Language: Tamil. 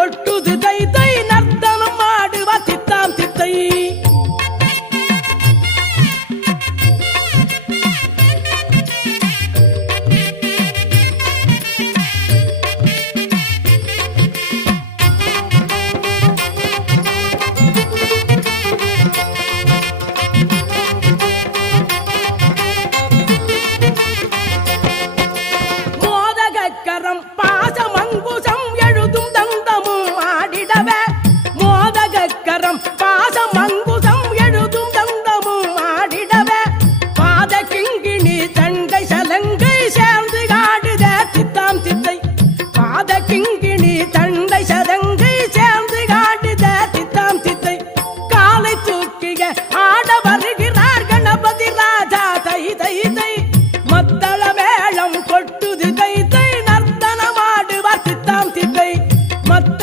கொட்டுது தை தை நர்த்தனம் ஆடுவார் தித்தாம் தித்தை. மோதகக்கரம் பாசமங்குசம் எழுதும் தந்தமும் ஆடிடவே மோதகக்கரம் பாசமங்குசம் எழுதும் தந்தமும் ஆடிடவே பாத கிங்கிணி தண்டை சலங்கை சேர்ந்து ஆடுத தித்தாம் தித்தை. பாத கிங்கிணி தண்டை சலங்கை சேர்ந்து ஆடுத தித்தாம் தித்தை. காலை தூக்கிய ஆட வருகிறார் கணபதி ராஜா தை தை தை. மத்தள மேளம் கொட்டுது தை தை நர்த்தனமாடுவார் தித்தாம் தித்தை. மத்த